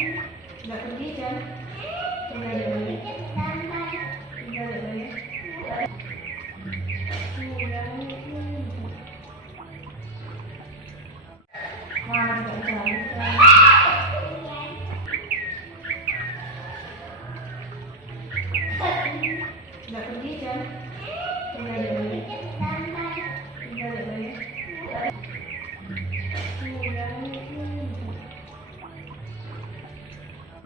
Nggak pergi kan? Tinggal di mana? Tinggal di mana? Wah, nggak jalan kan? Nggak pergi kan? Tinggal di mana?